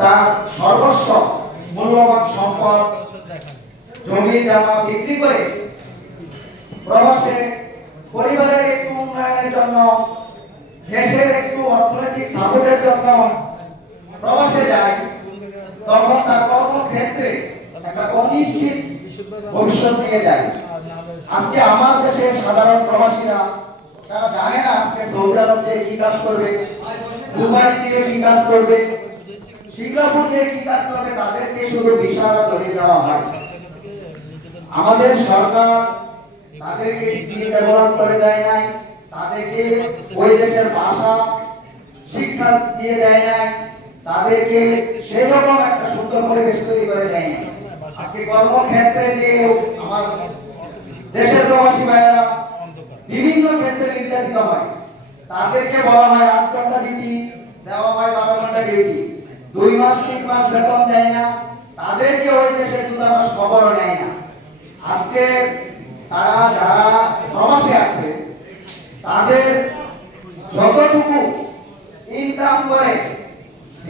তার সর্বস্ব মূল্যবান সম্পদ জমি জমা বিক্রি করে প্রবাসে পরিবারের একটু উন্নয়নের জন্য, দেশের একটু অর্থনৈতিক সাপোর্টের জন্য প্রবাসে যায়, তখন তার কর্মক্ষেত্রে একটা অনিশ্চিত ভবিষ্যৎ নিয়ে যায়। আজকে আমার দেশের সাধারণ প্রবাসীরা তারা জানে না আজকে সৌদি আরব দিয়ে কি কাজ করবে, দুবাই দিয়ে কি কাজ করবে, সিঙ্গাপুর দিয়ে কি কাজ করবে, তাদেরকে শুধু ভিসাটা ধরে দেওয়া হয়। আমাদের সরকার তাদেরকে স্কিল ডেভেলপ করে দেয় নাই, তাদেরকে ওই দেশের ভাষা শিক্ষা দিয়ে দেয় নাই, তাদেরকে সেই রকম একটা সুন্দর পরিবেশ তৈরি করে দেয় নাই। আজকে কর্মক্ষেত্রে যে আমার দেশের প্রবাসী ভাইয়েরা বিভিন্ন ক্ষেত্রে নির্যাতিত হয়, তাদেরকে বলা হয় 8 ঘন্টা ডিউটি, দেওয়া হয় 12 ঘন্টা ডিউটি, 2 মাস 3 মাস বেতন দেয় না, তাদেরকে ওই দেশের দূতাবাস খবরও নেয় না। আজকে তারা যারা প্রবাসে আছে তাদের যতটুকু ইনকাম করে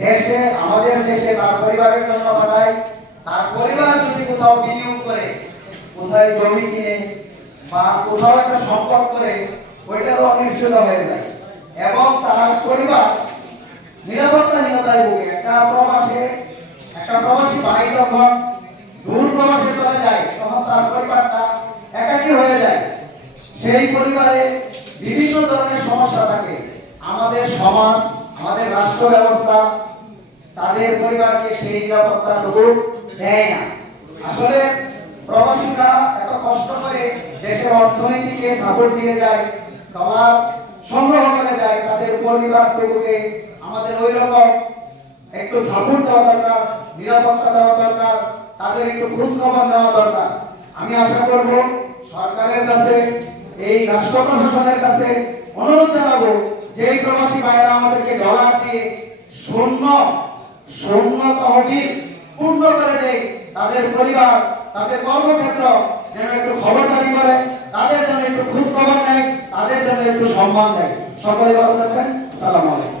দেশে, আমাদের দেশে তার পরিবারের জন্য পাঠায়, তার পরিবার যদি কোথাও বিনিয়োগ করে, কোথায় জমি কিনে বা কোথাও একটা সম্পদ করে, ওইটারও অনিশ্চিত হয়ে যায় এবং তার পরিবার নিরাপত্তাহীনতায় ভোগে। একটা প্রবাসী ভাই যখন দূর প্রবাসে চলে যায়, তখন তার পরিবারটা একাকী হয়ে যায়। সেই পরিবারে বিভিন্ন ধরনের সমস্যা থাকে। আমাদের সমাজ, আমাদের রাষ্ট্র ব্যবস্থা তাদের পরিবারকে সেই নিরাপত্তাটুকু দেয় না। আসলে প্রবাসীরা এত কষ্ট করে দেশের অর্থনীতিকে সাপোর্ট দিয়ে যায়, ডলার সংগ্রহ করে যায়, তাদের পরিবারটুকুকে আমাদের ওই রকম একটু সাপোর্ট দেওয়া দরকার, নিরাপত্তা দেওয়া দরকার, তাদের একটু খোঁজ খবর নেওয়া দরকার। আমি আশা করব সরকারের কাছে, এই রাষ্ট্র প্রশাসনের কাছে অনুরোধ জানাবো যে এই প্রবাসী ভাইয়েরা আমাদেরকে ডলার দিয়ে শূন্য তহবিল পূর্ণ করে দেয়, তাদের পরিবার, তাদের কর্মক্ষেত্র যেন একটু খবরদারি করে, তাদের জন্য একটু খোঁজ খবর নেয়, তাদের জন্য একটু সম্মান দেয়। সকলে ভালো থাকবেন। আসসালামু আলাইকুম।